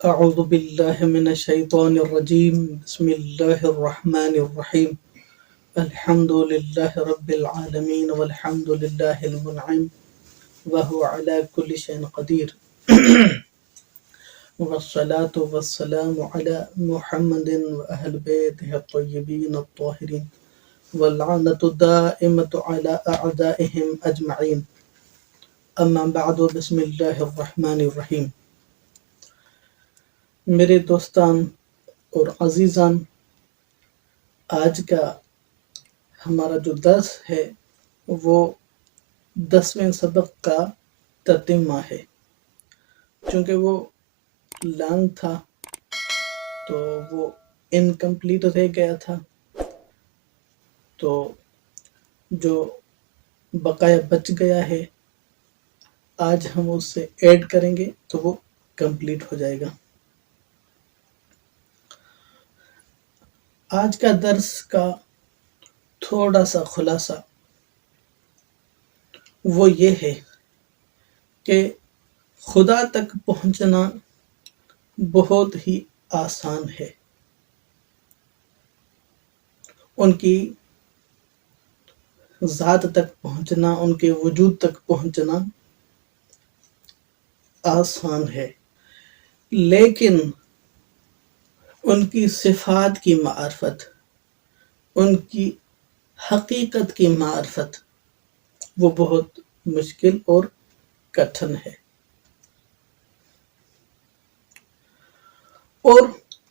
أعوذ بالله من الشيطان الرجيم بسم الله الرحمن الرحيم الحمد لله رب العالمين والحمد لله المنعم وهو على كل شيء قدير والصلاة والسلام على محمد وأهل بيته الطيبين الطاهرين واللعنة الدائمة على أعدائهم أجمعين أما بعد بسم الله الرحمن الرحيم میرے دوستان اور عزیزان، آج کا ہمارا جو درس ہے وہ 10ویں سبق کا تتمہ ہے۔ چونکہ وہ لانگ تھا تو وہ انکمپلیٹ رہ گیا تھا، تو جو بقایا بچ گیا ہے آج ہم اس سے ایڈ کریں گے تو وہ کمپلیٹ ہو جائے گا۔ آج کا درس کا تھوڑا سا خلاصہ وہ یہ ہے کہ خدا تک پہنچنا بہت ہی آسان ہے، ان کی ذات تک پہنچنا، ان کے وجود تک پہنچنا آسان ہے، لیکن ان کی صفات کی معرفت، ان کی حقیقت کی معرفت وہ بہت مشکل اور کٹھن ہے۔ اور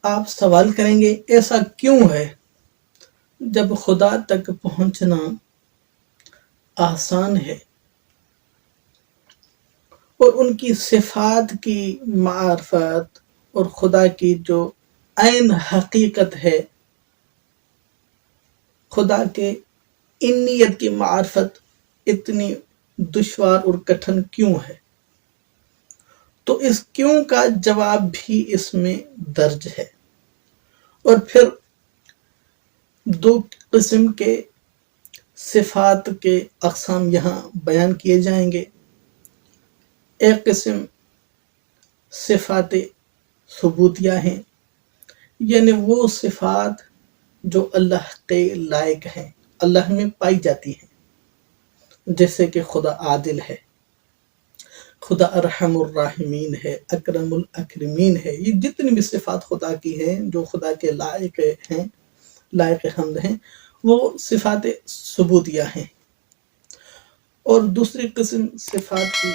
آپ سوال کریں گے ایسا کیوں ہے؟ جب خدا تک پہنچنا آسان ہے اور ان کی صفات کی معرفت اور خدا کی جو عین حقیقت ہے، خدا کے انیت کی معرفت اتنی دشوار اور کٹھن کیوں ہے؟ تو اس کیوں کا جواب بھی اس میں درج ہے، اور پھر 2 قسم کے صفات کے اقسام یہاں بیان کیے جائیں گے۔ ایک قسم صفات ثبوتیہ ہیں، یعنی وہ صفات جو اللہ کے لائق ہیں، اللہ میں پائی جاتی ہیں، جیسے کہ خدا عادل ہے، خدا ارحم الراحمین ہے، اکرم الاکرمین ہے۔ یہ جتنی بھی صفات خدا کی ہیں جو خدا کے لائق ہیں، لائق حمد ہیں، وہ صفات ثبوتیہ ہیں۔ اور دوسری قسم صفات کی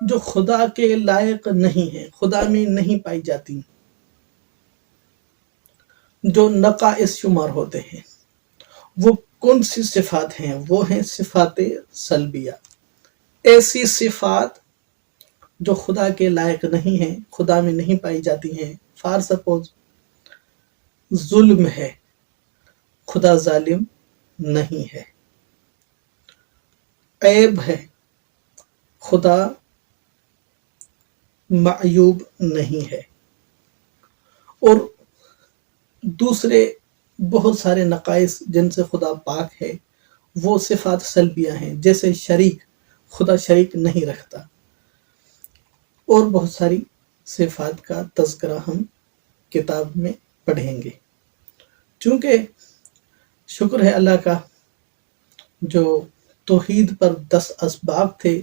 جو خدا کے لائق نہیں ہیں، خدا میں نہیں پائی جاتی، جو نقائص شمار ہوتے ہیں، وہ کون سی صفات ہیں؟ وہ ہیں صفات سلبیہ، ایسی صفات جو خدا کے لائق نہیں ہیں، خدا میں نہیں پائی جاتی ہیں۔ فار سپوز ظلم ہے، خدا ظالم نہیں ہے۔ عیب ہے، خدا معیوب نہیں ہے۔ اور دوسرے بہت سارے نقائص جن سے خدا پاک ہے وہ صفات سلبیہ ہیں، جیسے شریک، خدا شریک نہیں رکھتا، اور بہت ساری صفات کا تذکرہ ہم کتاب میں پڑھیں گے۔ چونکہ شکر ہے اللہ کا، جو توحید پر 10 اسباق تھے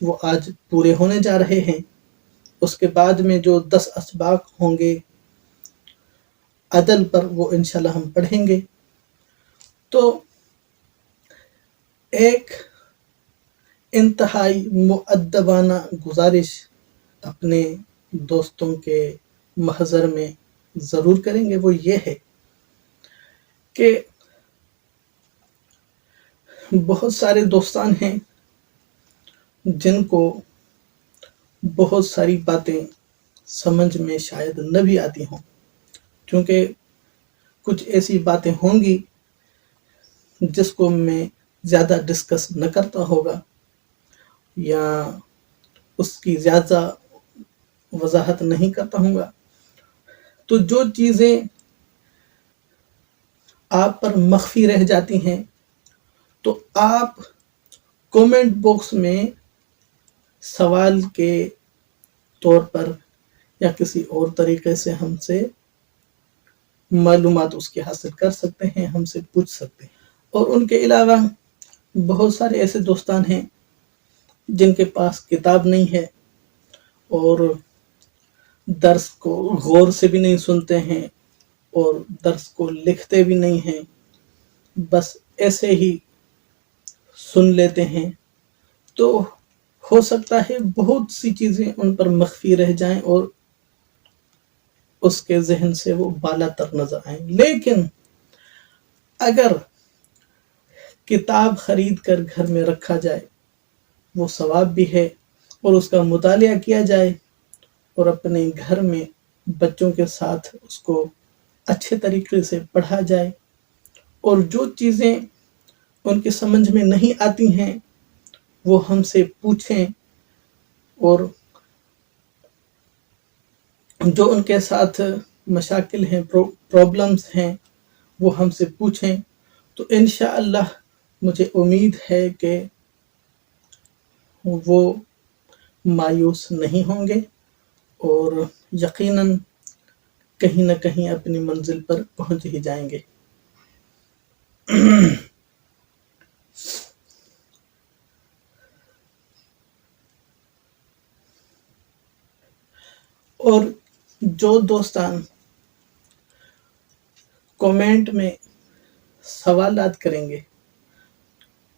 وہ آج پورے ہونے جا رہے ہیں۔ اس کے بعد میں جو 10 اسباق ہوں گے عدل پر، وہ انشاءاللہ ہم پڑھیں گے۔ تو ایک انتہائی مؤدبانہ گزارش اپنے دوستوں کے محضر میں ضرور کریں گے، وہ یہ ہے کہ بہت سارے دوستان ہیں جن کو بہت ساری باتیں سمجھ میں شاید نہ بھی آتی ہوں، چونکہ کچھ ایسی باتیں ہوں گی جس کو میں زیادہ ڈسکس نہ کرتا ہوگا یا اس کی زیادہ وضاحت نہیں کرتا ہوں گا، تو جو چیزیں آپ پر مخفی رہ جاتی ہیں تو آپ کومنٹ باکس میں سوال کے طور پر یا کسی اور طریقے سے ہم سے معلومات اس کی حاصل کر سکتے ہیں، ہم سے پوچھ سکتے ہیں۔ اور ان کے علاوہ بہت سارے ایسے دوستان ہیں جن کے پاس کتاب نہیں ہے اور درس کو غور سے بھی نہیں سنتے ہیں اور درس کو لکھتے بھی نہیں ہیں، بس ایسے ہی سن لیتے ہیں، تو ہو سکتا ہے بہت سی چیزیں ان پر مخفی رہ جائیں اور اس کے ذہن سے وہ بالا تر نظر آئیں۔ لیکن اگر کتاب خرید کر گھر میں رکھا جائے، وہ ثواب بھی ہے، اور اس کا مطالعہ کیا جائے اور اپنے گھر میں بچوں کے ساتھ اس کو اچھے طریقے سے پڑھا جائے، اور جو چیزیں ان کی سمجھ میں نہیں آتی ہیں وہ ہم سے پوچھیں، اور جو ان کے ساتھ مشاکل ہیں، پرابلمز ہیں، وہ ہم سے پوچھیں، تو انشاءاللہ مجھے امید ہے کہ وہ مایوس نہیں ہوں گے اور یقیناً کہیں نہ کہیں اپنی منزل پر پہنچ ہی جائیں گے۔ اور جو دوستان کومنٹ میں سوالات کریں گے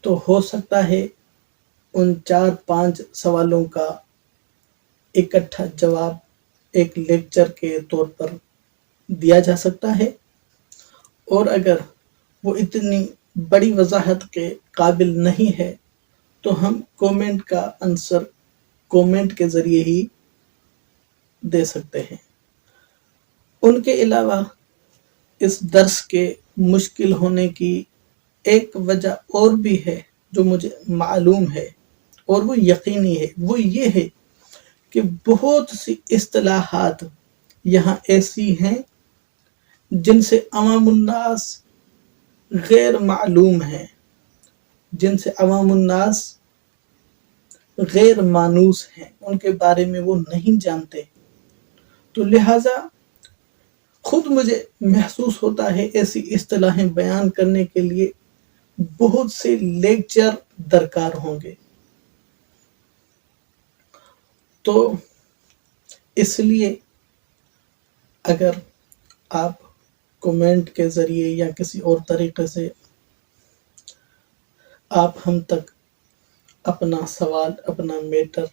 تو ہو سکتا ہے ان 4-5 سوالوں کا اکٹھا جواب ایک لیکچر کے طور پر دیا جا سکتا ہے، اور اگر وہ اتنی بڑی وضاحت کے قابل نہیں ہے تو ہم کومنٹ کا آنسر کومنٹ کے ذریعے ہی دے سکتے ہیں۔ ان کے علاوہ اس درس کے مشکل ہونے کی ایک وجہ اور بھی ہے جو مجھے معلوم ہے اور وہ یقینی ہے، وہ یہ ہے کہ بہت سی اصطلاحات یہاں ایسی ہیں جن سے عوام الناس غیر معلوم ہیں، جن سے عوام الناس غیر مانوس ہیں، ان کے بارے میں وہ نہیں جانتے، تو لہٰذا خود مجھے محسوس ہوتا ہے ایسی اصطلاحیں بیان کرنے کے لیے بہت سے لیکچر درکار ہوں گے۔ تو اس لیے اگر آپ کومنٹ کے ذریعے یا کسی اور طریقے سے آپ ہم تک اپنا سوال، اپنا میٹر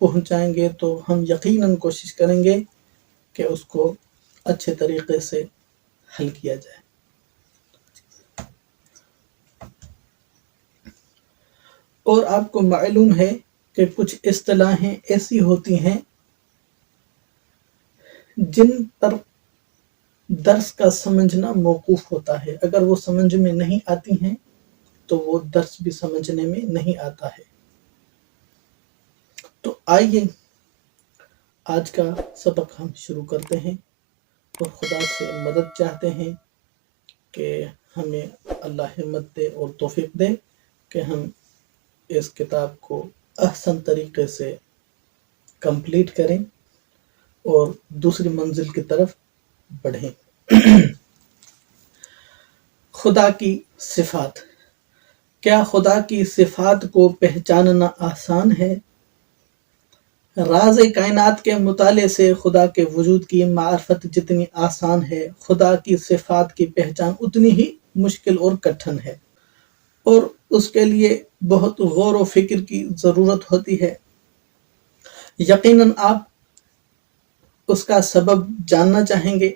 پہنچائیں گے تو ہم یقیناً کوشش کریں گے کہ اس کو اچھے طریقے سے حل کیا جائے۔ اور آپ کو معلوم ہے کہ کچھ اصطلاحیں ایسی ہوتی ہیں جن پر درس کا سمجھنا موقوف ہوتا ہے، اگر وہ سمجھ میں نہیں آتی ہیں تو وہ درس بھی سمجھنے میں نہیں آتا ہے۔ تو آئیے آج کا سبق ہم شروع کرتے ہیں اور خدا سے مدد چاہتے ہیں کہ ہمیں اللہ ہمت دے اور توفیق دے کہ ہم اس کتاب کو احسن طریقے سے کمپلیٹ کریں اور دوسری منزل کی طرف بڑھیں۔ خدا کی صفات۔ کیا خدا کی صفات کو پہچاننا آسان ہے؟ راز کائنات کے مطالعے سے خدا کے وجود کی معرفت جتنی آسان ہے، خدا کی صفات کی پہچان اتنی ہی مشکل اور کٹھن ہے، اور اس کے لیے بہت غور و فکر کی ضرورت ہوتی ہے۔ یقیناً آپ اس کا سبب جاننا چاہیں گے۔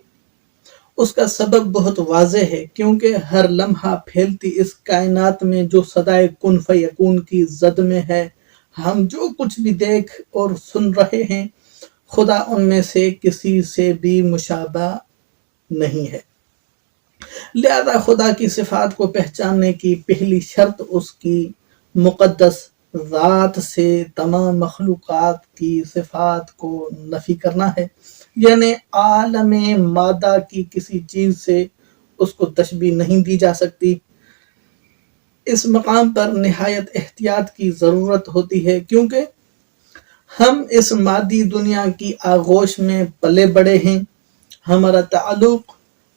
اس کا سبب بہت واضح ہے، کیونکہ ہر لمحہ پھیلتی اس کائنات میں جو صدائے کن فیکون کی زد میں ہے، ہم جو کچھ بھی دیکھ اور سن رہے ہیں، خدا ان میں سے کسی سے بھی مشابہ نہیں ہے۔ لہذا خدا کی صفات کو پہچاننے کی پہلی شرط اس کی مقدس ذات سے تمام مخلوقات کی صفات کو نفی کرنا ہے، یعنی عالم مادہ کی کسی چیز سے اس کو تشبیہ نہیں دی جا سکتی۔ اس مقام پر نہایت احتیاط کی ضرورت ہوتی ہے، کیونکہ ہم اس مادی دنیا کی آغوش میں پلے بڑے ہیں، ہمارا تعلق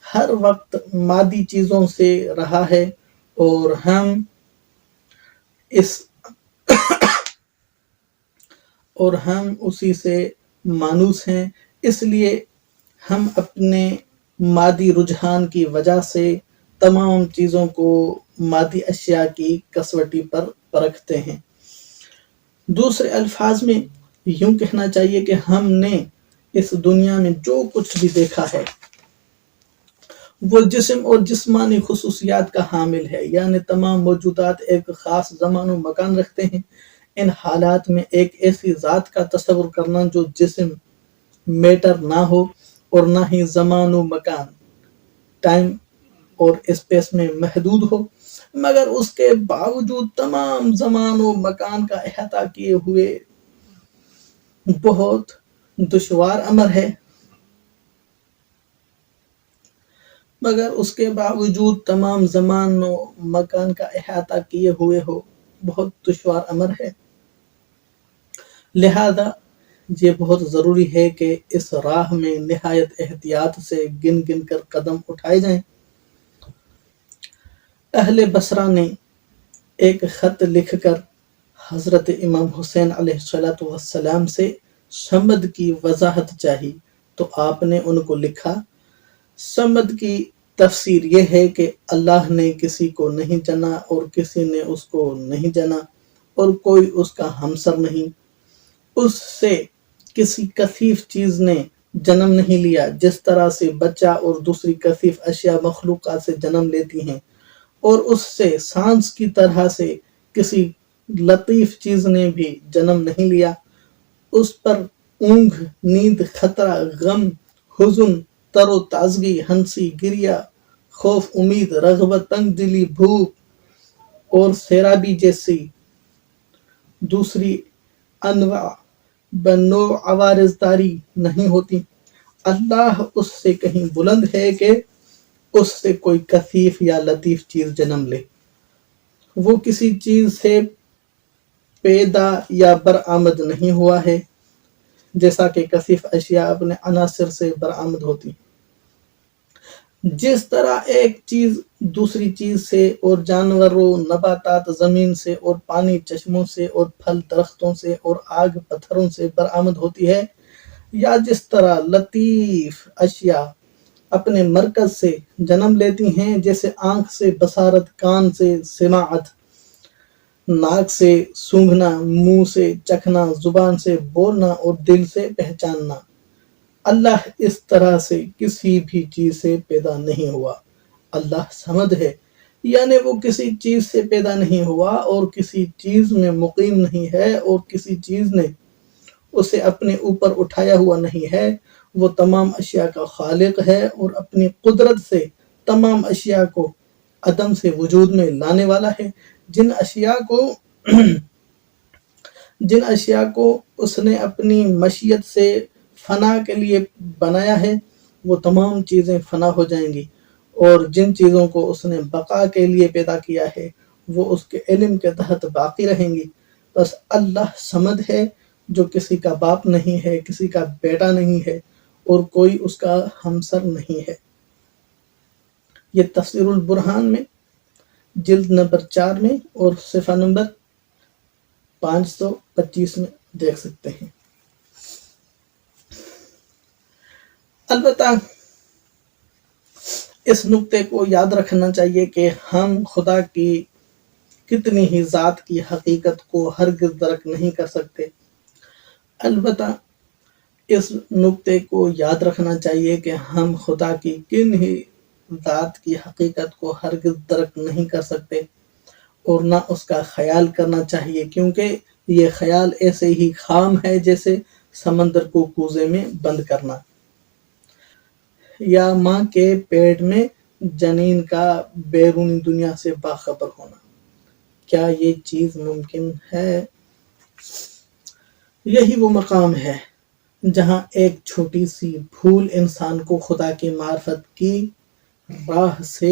ہر وقت مادی چیزوں سے رہا ہے اور ہم اسی سے مانوس ہیں۔ اس لیے ہم اپنے مادی رجحان کی وجہ سے تمام چیزوں کو مادی اشیاء کی کسوٹی پر پرکھتے ہیں۔ دوسرے الفاظ میں یوں کہنا چاہیے کہ ہم نے اس دنیا میں جو کچھ بھی دیکھا ہے وہ جسم اور جسمانی خصوصیات کا حامل ہے، یعنی تمام موجودات ایک خاص زمان و مکان رکھتے ہیں۔ ان حالات میں ایک ایسی ذات کا تصور کرنا جو جسم میٹر نہ ہو اور نہ ہی زمان و مکان ٹائم اور اسپیس میں محدود ہو، مگر اس کے باوجود تمام زمان و مکان کا احاطہ کیے ہوئے بہت دشوار امر ہے۔ مگر اس کے باوجود تمام زمان و مکان کا احاطہ کیے ہوئے ہو بہت دشوار امر ہے۔ لہذا یہ بہت ضروری ہے کہ اس راہ میں نہایت احتیاط سے گن گن کر قدم اٹھائے جائیں۔ اہل بصرہ نے ایک خط لکھ کر حضرت امام حسین علیہ السلام سے صمد کی وضاحت چاہی تو آپ نے ان کو لکھا، صمد کی تفسیر یہ ہے کہ اللہ نے کسی کو نہیں جنا اور کسی نے اس کو نہیں جنا اور کوئی اس کا ہمسر نہیں، اس سے کسی کثیف چیز نے جنم نہیں لیا، جس طرح سے بچہ اور دوسری کثیف اشیاء مخلوقات سے جنم لیتی ہیں، اور اس سے سانس کی طرح سے کسی لطیف چیز نے بھی جنم نہیں لیا۔ اس پر اونگ، نیند، خطرہ، غم، حزن، تر و تازگی، ہنسی، گریا، خوف، امید، رغبت، تنگ دلی، بھوک اور سیرابی جیسی دوسری انواع بنوع عوارض داری نہیں ہوتی۔ اللہ اس سے کہیں بلند ہے کہ اس سے کوئی کثیف یا لطیف چیز جنم لے۔ وہ کسی چیز سے پیدا یا برآمد نہیں ہوا ہے، جیسا کہ کثیف اشیاء اپنے عناصر سے برآمد ہوتی۔ جس طرح ایک چیز دوسری چیز سے اور جانور و نباتات زمین سے اور پانی چشموں سے اور پھل درختوں سے اور آگ پتھروں سے برآمد ہوتی ہے، یا جس طرح لطیف اشیاء اپنے مرکز سے جنم لیتی ہیں، جیسے آنکھ سے بصارت، کان سے سماعت، ناک سے سونگھنا، منہ سے چکھنا، زبان سے بولنا اور دل سے پہچاننا۔ اللہ اس طرح سے کسی بھی چیز سے پیدا نہیں ہوا۔ اللہ صمد ہے، یعنی وہ کسی چیز سے پیدا نہیں ہوا اور کسی چیز میں مقیم نہیں ہے اور کسی چیز نے اسے اپنے اوپر اٹھایا ہوا نہیں ہے۔ وہ تمام اشیاء کا خالق ہے اور اپنی قدرت سے تمام اشیاء کو عدم سے وجود میں لانے والا ہے۔ جن اشیاء کو اس نے اپنی مشیت سے فنا کے لیے بنایا ہے وہ تمام چیزیں فنا ہو جائیں گی، اور جن چیزوں کو اس نے بقا کے لیے پیدا کیا ہے وہ اس کے علم کے تحت باقی رہیں گی۔ بس اللہ صمد ہے، جو کسی کا باپ نہیں ہے، کسی کا بیٹا نہیں ہے اور کوئی اس کا ہمسر نہیں ہے۔ یہ تفسیر البرہان میں جلد نمبر 4 میں اور صفحہ نمبر 525 میں دیکھ سکتے ہیں۔ البتہ اس نقطے کو یاد رکھنا چاہیے کہ ہم خدا کی کتنی ہی ذات کی حقیقت کو ہرگز درک نہیں کر سکتے۔ البتہ اس نقطے کو یاد رکھنا چاہیے کہ ہم خدا کی کن ہی ذات کی حقیقت کو ہرگز درک نہیں کر سکتے اور نہ اس کا خیال کرنا چاہیے، کیونکہ یہ خیال ایسے ہی خام ہے جیسے سمندر کو کوزے میں بند کرنا یا ماں کے پیٹ میں جنین کا بیرونی دنیا سے باخبر ہونا۔ کیا یہ چیز ممکن ہے؟ یہی وہ مقام ہے جہاں ایک چھوٹی سی بھول انسان کو خدا کی معرفت کی راہ سے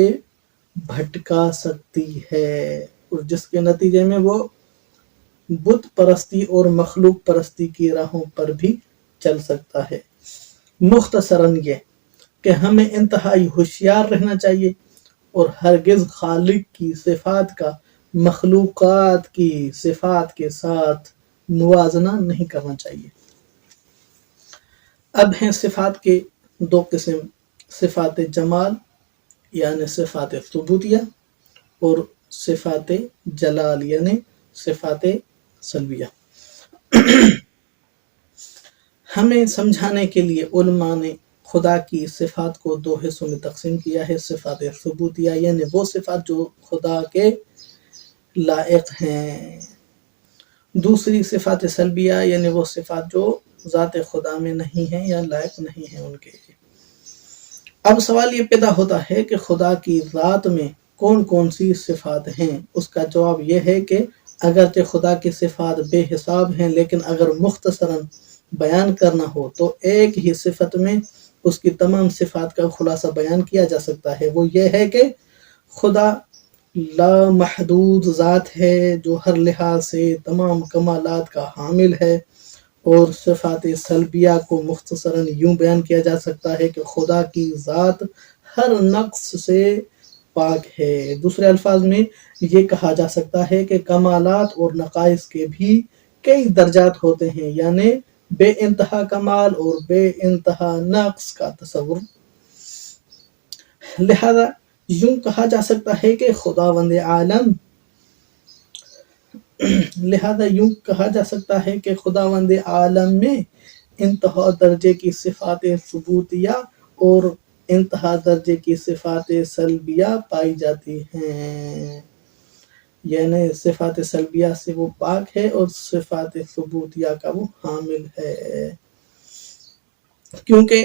بھٹکا سکتی ہے، اور جس کے نتیجے میں وہ بت پرستی اور مخلوق پرستی کی راہوں پر بھی چل سکتا ہے۔ مختصراً یہ کہ ہمیں انتہائی ہوشیار رہنا چاہیے اور ہرگز خالق کی صفات کا مخلوقات کی صفات کے ساتھ موازنہ نہیں کرنا چاہیے۔ اب ہیں صفات کے دو قسم، صفات جمال یعنی صفات ثبوتیہ اور صفات جلال یعنی صفات سلبیہ۔ ہمیں سمجھانے کے لیے علماء نے خدا کی صفات کو دو حصوں میں تقسیم کیا ہے، صفات ثبوتیہ یعنی وہ صفات جو خدا کے لائق ہیں، دوسری صفات سلبیہ یعنی وہ صفات جو ذات خدا میں نہیں ہیں یا لائق نہیں ہیں ان کے۔ اب سوال یہ پیدا ہوتا ہے کہ خدا کی ذات میں کون کون سی صفات ہیں؟ اس کا جواب یہ ہے کہ اگرچہ خدا کی صفات بے حساب ہیں، لیکن اگر مختصراً بیان کرنا ہو تو ایک ہی صفت میں اس کی تمام صفات کا خلاصہ بیان کیا جا سکتا ہے۔ وہ یہ ہے کہ خدا لامحدود ذات ہے جو ہر لحاظ سے تمام کمالات کا حامل ہے، اور صفات سلبیہ کو مختصراً یوں بیان کیا جا سکتا ہے کہ خدا کی ذات ہر نقص سے پاک ہے۔ دوسرے الفاظ میں یہ کہا جا سکتا ہے کہ کمالات اور نقائص کے بھی کئی درجات ہوتے ہیں، یعنی بے انتہا کمال اور بے انتہا نقص کا تصور۔ لہذا یوں کہا جا سکتا ہے کہ خداوند عالم میں انتہا درجے کی صفات ثبوتیہ اور انتہا درجے کی صفات سلبیہ پائی جاتی ہیں، یعنی صفات سلبیہ سے وہ پاک ہے اور صفات ثبوتیہ کا وہ حامل ہے، کیونکہ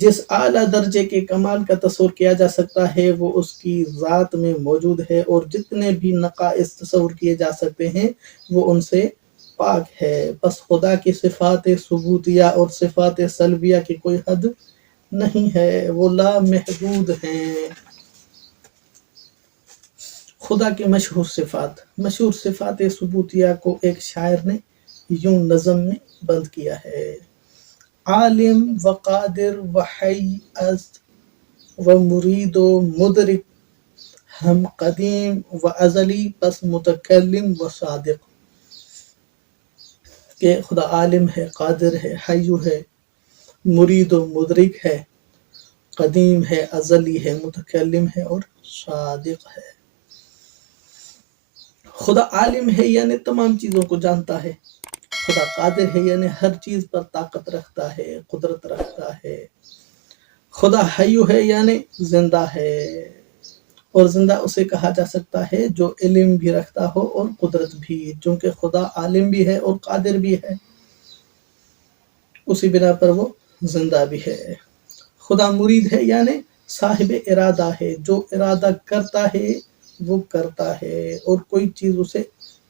جس اعلیٰ درجے کے کمال کا تصور کیا جا سکتا ہے وہ اس کی ذات میں موجود ہے، اور جتنے بھی نقائص تصور کیے جا سکتے ہیں وہ ان سے پاک ہے۔ بس خدا کی صفات ثبوتیہ اور صفات سلبیہ کی کوئی حد نہیں ہے، وہ لامحدود ہیں۔ خدا کی مشہور صفات ثبوتیہ کو ایک شاعر نے یوں نظم میں بند کیا ہے: عالم و قادر و حی است و مرید و مدرک، ہم قدیم و ازلی پس متکلم و صادق۔ کہ خدا عالم ہے، قادر ہے، حی ہے، مرید و مدرک ہے، قدیم ہے، ازلی ہے، متکلم ہے اور صادق ہے۔ خدا عالم ہے یعنی تمام چیزوں کو جانتا ہے، خدا قادر ہے یعنی ہر چیز پر طاقت رکھتا ہے، قدرت رکھتا ہے، خدا حی ہے یعنی زندہ ہے، اور زندہ اسے کہا جا سکتا ہے جو علم بھی رکھتا ہو اور قدرت بھی، چونکہ خدا عالم بھی ہے اور قادر بھی ہے، اسی بنا پر وہ زندہ بھی ہے۔ خدا مرید ہے یعنی صاحب ارادہ ہے، جو ارادہ کرتا ہے وہ کرتا ہے اور کوئی چیز اسے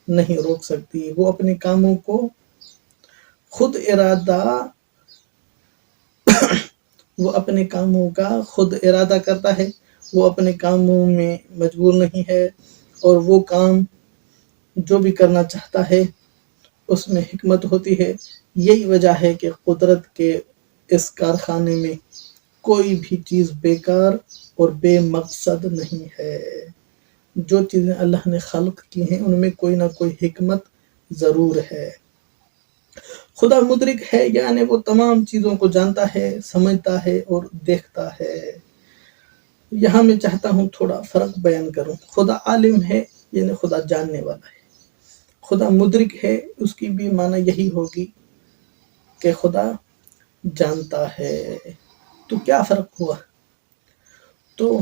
نہیں روک سکتی، وہ اپنے کاموں کو وہ اپنے کاموں کا خود ارادہ کرتا ہے، وہ اپنے کاموں میں مجبور نہیں ہے، اور وہ کام جو بھی کرنا چاہتا ہے اس میں حکمت ہوتی ہے۔ یہی وجہ ہے کہ قدرت کے اس کارخانے میں کوئی بھی چیز بیکار اور بے مقصد نہیں ہے۔ جو چیزیں اللہ نے خلق کی ہیں ان میں کوئی نہ کوئی حکمت ضرور ہے۔ خدا مدرک ہے یعنی وہ تمام چیزوں کو جانتا ہے، سمجھتا ہے اور دیکھتا ہے۔ یہاں میں چاہتا ہوں تھوڑا فرق بیان کروں۔ خدا عالم ہے یعنی خدا جاننے والا ہے، خدا مدرک ہے اس کی بھی معنی یہی ہوگی کہ خدا جانتا ہے۔ تو کیا فرق ہوا؟ تو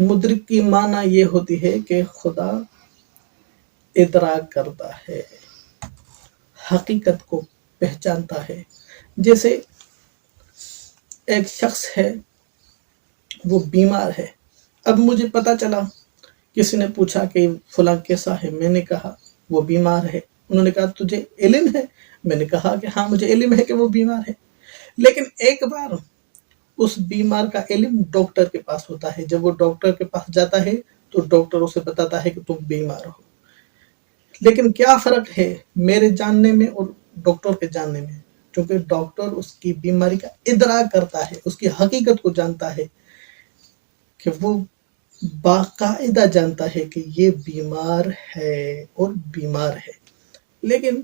مدرک کی معنی یہ ہوتی ہے کہ خدا ادراک کرتا ہے، حقیقت کو پہچانتا ہے۔ جیسے ایک شخص ہے وہ بیمار ہے، اب مجھے پتا چلا، کسی نے پوچھا کہ فلاں کیسا ہے، میں نے کہا وہ بیمار ہے، انہوں نے کہا تجھے علم ہے؟ میں نے کہا کہ ہاں مجھے علم ہے کہ وہ بیمار ہے، لیکن ایک بار اس بیمار کا علم ڈاکٹر کے پاس ہوتا ہے، جب وہ ڈاکٹر کے پاس جاتا ہے تو ڈاکٹر اسے بتاتا ہے کہ تم بیمار ہو، لیکن کیا فرق ہے میرے جاننے میں اور ڈاکٹر کے جاننے میں؟ کیونکہ ڈاکٹر اس کی بیماری کا ادراک کرتا ہے، اس کی حقیقت کو جانتا ہے، کہ وہ باقاعدہ جانتا ہے کہ یہ بیمار ہے اور بیمار ہے، لیکن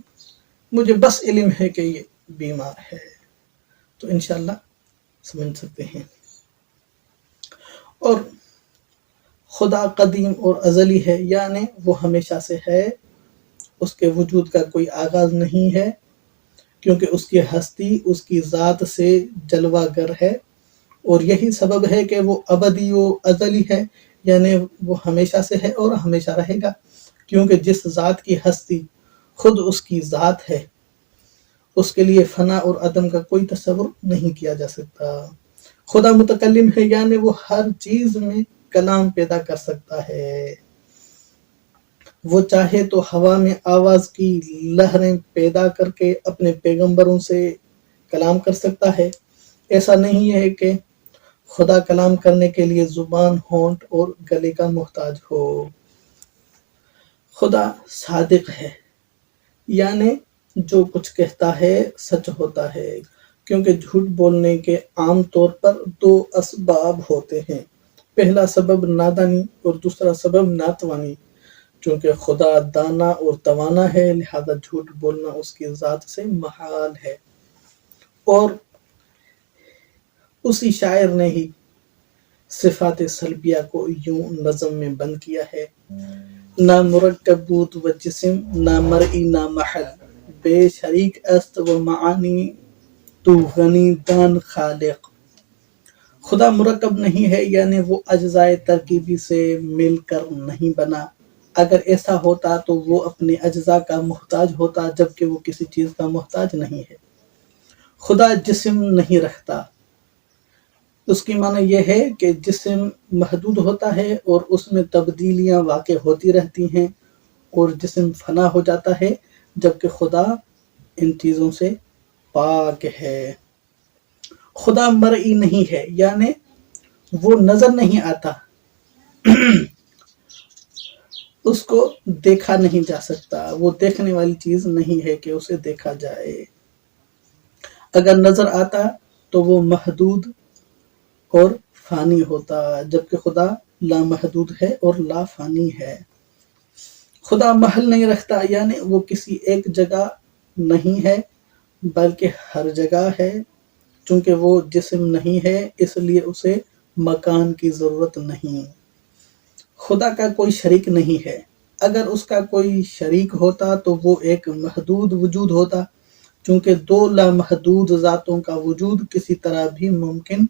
مجھے بس علم ہے کہ یہ بیمار ہے، تو انشاءاللہ سمجھ سکتے ہیں۔ اور خدا قدیم اور ازلی ہے، یعنی وہ ہمیشہ سے ہے، اس کے وجود کا کوئی آغاز نہیں ہے، کیونکہ اس کی ہستی اس کی ذات سے جلوہ گر ہے، اور یہی سبب ہے کہ وہ ابدی و ازلی ہے، یعنی وہ ہمیشہ سے ہے اور ہمیشہ رہے گا، کیونکہ جس ذات کی ہستی خود اس کی ذات ہے، اس کے لیے فنا اور عدم کا کوئی تصور نہیں کیا جا سکتا۔ خدا متکلم ہے، یعنی وہ ہر چیز میں کلام پیدا کر سکتا ہے، وہ چاہے تو ہوا میں آواز کی لہریں پیدا کر کے اپنے پیغمبروں سے کلام کر سکتا ہے۔ ایسا نہیں ہے کہ خدا کلام کرنے کے لیے زبان، ہونٹ اور گلے کا محتاج ہو۔ خدا صادق ہے، یعنی جو کچھ کہتا ہے سچ ہوتا ہے، کیونکہ جھوٹ بولنے کے عام طور پر دو اسباب ہوتے ہیں، پہلا سبب نادانی اور دوسرا سبب ناتوانی۔ چونکہ خدا دانا اور توانا ہے، لہذا جھوٹ بولنا اس کی ذات سے محال ہے۔ اور اسی شاعر نے ہی صفات سلبیہ کو یوں نظم میں بند کیا ہے: نہ مرکب بود و جسم، نہ مرئی نہ محل، بے شریک است و معانی، تو غنی دان خالق۔ خدا مرکب نہیں ہے، یعنی وہ اجزائے ترکیبی سے مل کر نہیں بنا، اگر ایسا ہوتا تو وہ اپنے اجزاء کا محتاج ہوتا، جبکہ وہ کسی چیز کا محتاج نہیں ہے۔ خدا جسم نہیں رکھتا، اس کی معنی یہ ہے کہ جسم محدود ہوتا ہے اور اس میں تبدیلیاں واقع ہوتی رہتی ہیں، اور جسم فنا ہو جاتا ہے، جبکہ خدا ان چیزوں سے پاک ہے۔ خدا مرئی نہیں ہے، یعنی وہ نظر نہیں آتا، اس کو دیکھا نہیں جا سکتا، وہ دیکھنے والی چیز نہیں ہے کہ اسے دیکھا جائے۔ اگر نظر آتا تو وہ محدود اور فانی ہوتا، جبکہ خدا لامحدود ہے اور لا فانی ہے۔ خدا محل نہیں رکھتا، یعنی وہ کسی ایک جگہ نہیں ہے بلکہ ہر جگہ ہے، چونکہ وہ جسم نہیں ہے اس لیے اسے مکان کی ضرورت نہیں۔ خدا کا کوئی شریک نہیں ہے، اگر اس کا کوئی شریک ہوتا تو وہ ایک محدود وجود ہوتا، چونکہ دو لامحدود ذاتوں کا وجود کسی طرح بھی ممکن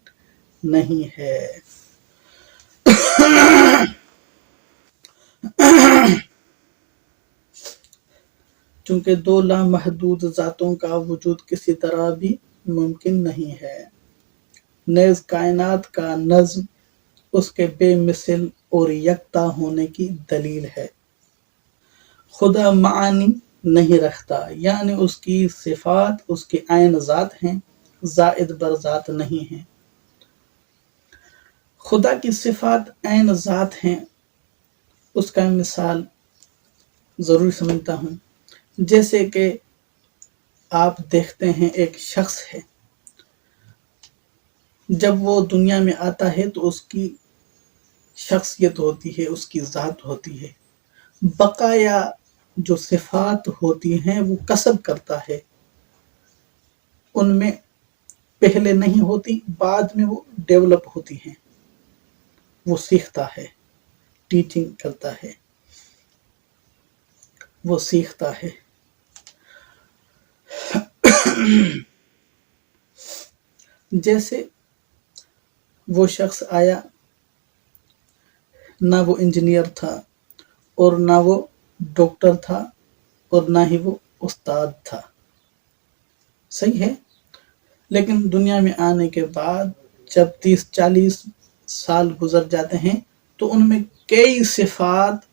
نہیں ہے۔ چونکہ دو لامحدود ذاتوں کا وجود کسی طرح بھی ممکن نہیں ہے۔ نیز کائنات کا نظم اس کے بے مثل اور یکتا ہونے کی دلیل ہے۔ خدا معانی نہیں رکھتا، یعنی اس کی صفات اس کی عین ذات ہیں، زائد بر ذات نہیں ہیں۔ خدا کی صفات عین ذات ہیں، اس کا مثال ضروری سمجھتا ہوں، جیسے کہ آپ دیکھتے ہیں ایک شخص ہے، جب وہ دنیا میں آتا ہے تو اس کی شخصیت ہوتی ہے، اس کی ذات ہوتی ہے، بقایا جو صفات ہوتی ہیں وہ کسب کرتا ہے، ان میں پہلے نہیں ہوتی، بعد میں وہ ڈیولپ ہوتی ہیں، وہ سیکھتا ہے، ٹیچنگ کرتا ہے، وہ سیکھتا ہے۔ جیسے وہ شخص آیا، نہ وہ انجینئر تھا اور نہ وہ ڈاکٹر تھا اور نہ ہی وہ استاد تھا، صحیح ہے، لیکن دنیا میں آنے کے بعد جب 30-40 سال گزر جاتے ہیں تو ان میں کئی صفات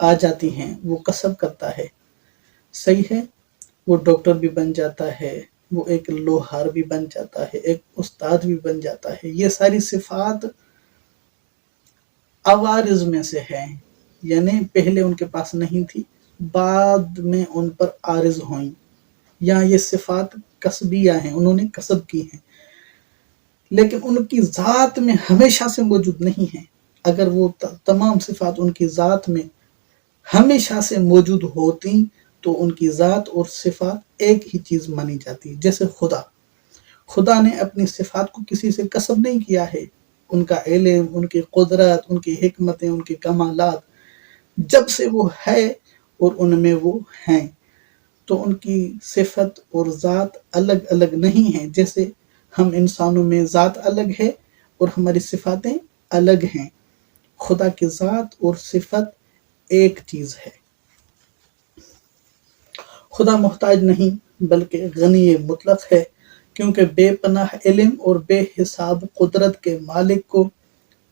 آ جاتی ہیں، وہ کسب کرتا ہے، صحیح ہے، وہ ڈاکٹر بھی بن جاتا ہے، وہ ایک لوہار بھی بن جاتا ہے، ایک استاد بھی بن جاتا ہے۔ یہ ساری صفات عوارض میں سے ہیں، یعنی پہلے ان کے پاس نہیں تھی، بعد میں ان پر عارض ہوئیں، یا یہ صفات کسبیہ ہیں، انہوں نے کسب کی ہیں، لیکن ان کی ذات میں ہمیشہ سے موجود نہیں ہیں۔ اگر وہ تمام صفات ان کی ذات میں ہمیشہ سے موجود ہوتی تو ان کی ذات اور صفات ایک ہی چیز مانی جاتی، جیسے خدا نے اپنی صفات کو کسی سے کسب نہیں کیا ہے۔ ان کا علم، ان کی قدرت، ان کی حکمتیں، ان کے کمالات جب سے وہ ہے اور ان میں وہ ہیں، تو ان کی صفت اور ذات الگ الگ نہیں ہیں، جیسے ہم انسانوں میں ذات الگ ہے اور ہماری صفاتیں الگ ہیں۔ خدا کی ذات اور صفت ایک چیز ہے۔ خدا محتاج نہیں بلکہ غنی مطلق ہے، کیونکہ بے پناہ علم اور بے حساب قدرت کے مالک کو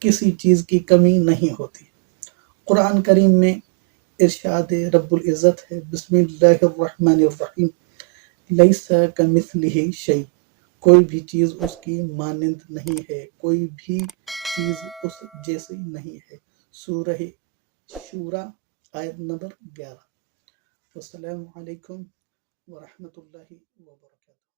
کسی چیز کی کمی نہیں ہوتی۔ قرآن کریم میں ارشاد رب العزت ہے، بسم اللہ الرحمن الرحیم، لیس کمثلہ شیء، کوئی بھی چیز اس کی مانند نہیں ہے، کوئی بھی چیز اس جیسی نہیں ہے۔ سورہ شورى آیت نمبر 11۔ السلام علیکم ورحمۃ اللہ وبرکاتہ۔